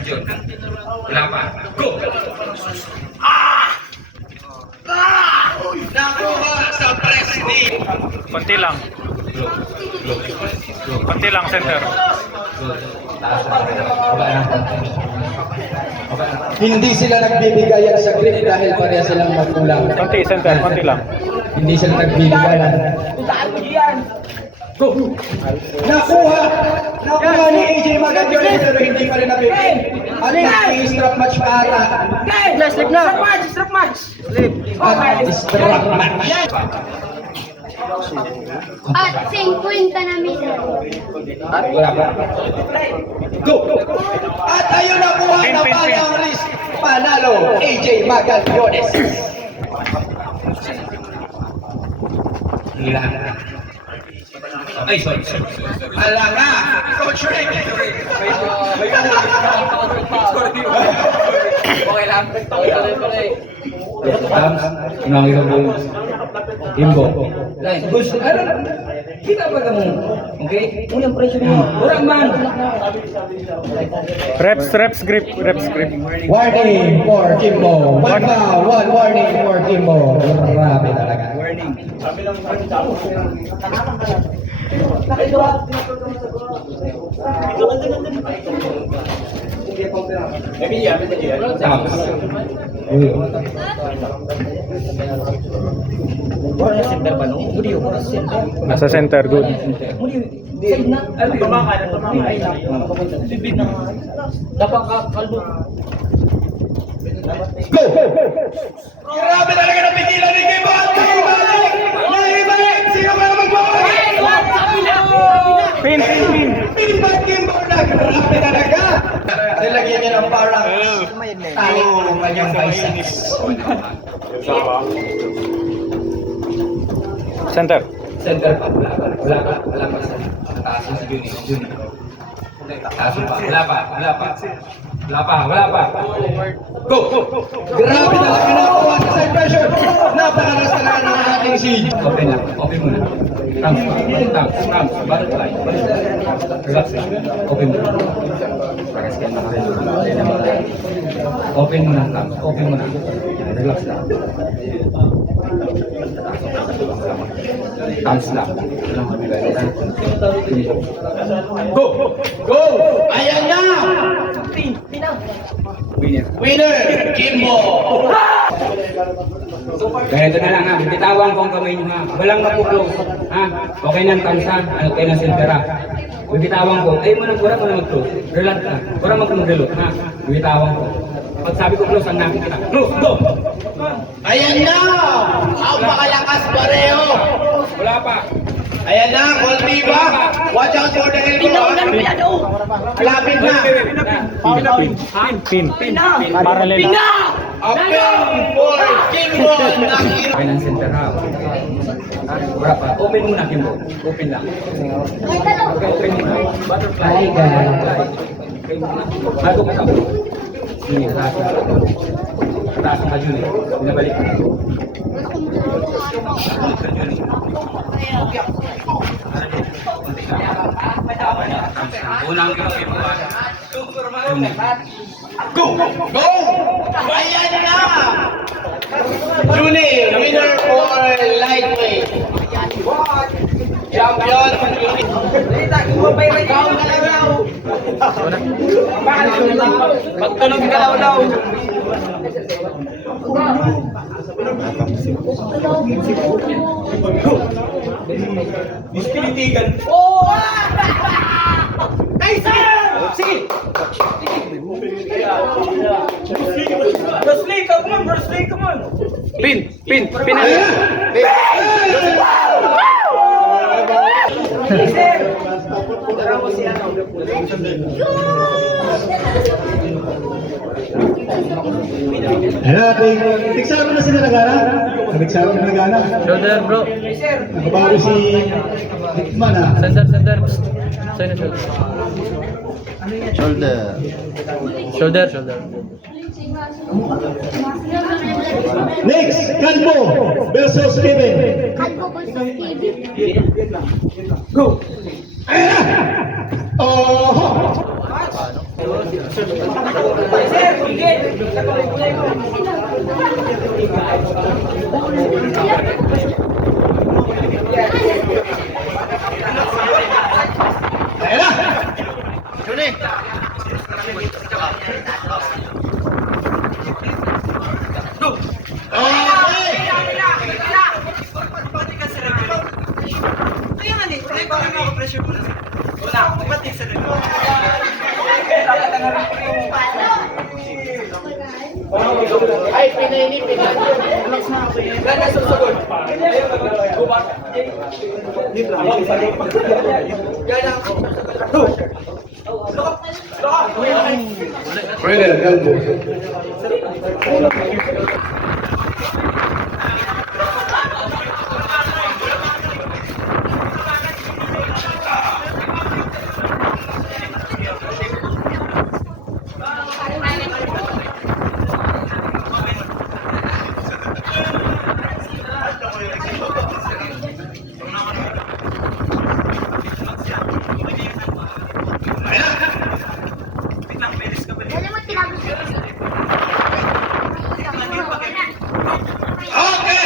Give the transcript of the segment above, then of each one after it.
Arjun. Wala pa. Go! Nakuha sa president. Konti lang. Konti lang, center. Hindi sila nagbibigayan sa grip dahil pareha silang magkulang. Konti, center. Konti lang. Hindi sila nagbibigayan. Go! Nakuha! Nakuha ni AJ Magallanes pero hindi pa rin napipin. At nag-i-strap match pa ata. Slip na! Strap match! At strap match. At 50 na meter. At wala pa. Go! At ayun nakuha na pa ang list. Panalo AJ Magallanes. Hilang. Ay, sorry. Ala nga! Coach Rick! Okay lang. Tams, nakakita mo Imbo. Gusto, kita ba ka mo? Okay? Unang pressure mo. Kurang man! Reps grip. Reps grip. Warning for Kimbo. One warning for Kimbo. Grabe talaga. Warning. Tams. Nasa center, good. Go! Grabe talaga napigilan ni Kimbo! Naibalik! Sino ba magbabalik? Pin. Pinbag Kimbo na! Grabe talaga! Nilagyan niya ng parang tali ng kanyang biceps. Center. Center pa, wala pa sa taas si Juni. Taas pa, wala pa. Go! Grabe talaga nakuha sa side pressure. Napakalas talaga ng ating si. Open muna. Tams, butterfly. Relax lang. Open muna. Open muna, Tams. Relax lang. Tams lang. Go! Ayan na! Winner! Kimbo! Ganito na lang ha, bitawan ko ang kamay nyo ha. Walang mapuklose. Ha? Okay na ang tamsa, okay na siltera. Bibitawan ko, ay mo na mag-close. Relax na, wala mag-reload ha. Bibitawan ko. Pag sabi ko close, ang nakikita. Close, go! Ayan na! Ang makalakas pareho! Wala pa. Ayan na, Coldiva! Watch out for the elbow! Lapit na! Pin. Parallel. Appeal for Kimbo! Okay na ang siltera. Wala pa. Open muna, Kimbo. Open lang. Open muna. Butterfly. Okay muna. Bago ka tapos. Sige, taas ka, Julie. Binabalik ka. Unang gawin mo. Go! Ayan na! Juni, winner for lightweight. Champion, Juni. Pagtunog ka law. Dispilitigan. Ay, sir! Sige! Bruce Lee, come on! Pin. Tiksaro na sila nagana? Tiksaro na nagana? Shoulder, bro. Nakabago si Dickman ha? Center. Shoulder. Next, Calvo versus Steven. Kalbo ko sa TV. Go! Ayan na! Oh! Ayan na! Juni! Final elbow. Alam mo, tinapos ko. Okay!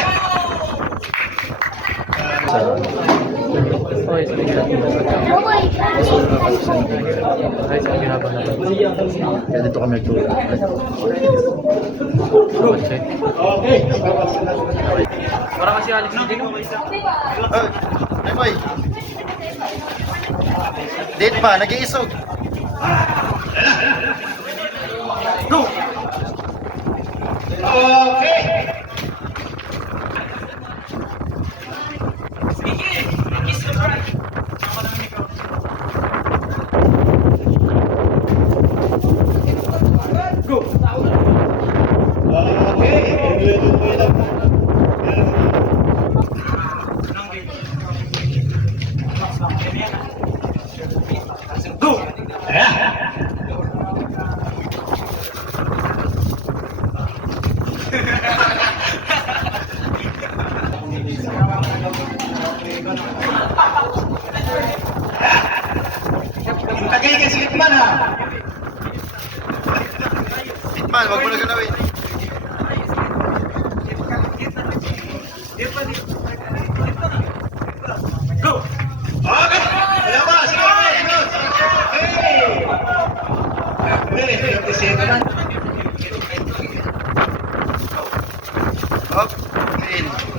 Oy, sa gihapon. Ay, sa gihapon na. Kaya dito kami nagtulog. Okay. Okay. Para kasi Alex hindi no. Ay, boy. Date pa, nag-iisog. Okay! Tagay ka si Hitman ha! Hitman, wag mo na galawin. Okay! Wala ba? Sige, sunod! Okay! Okay, 57 na. Up, in.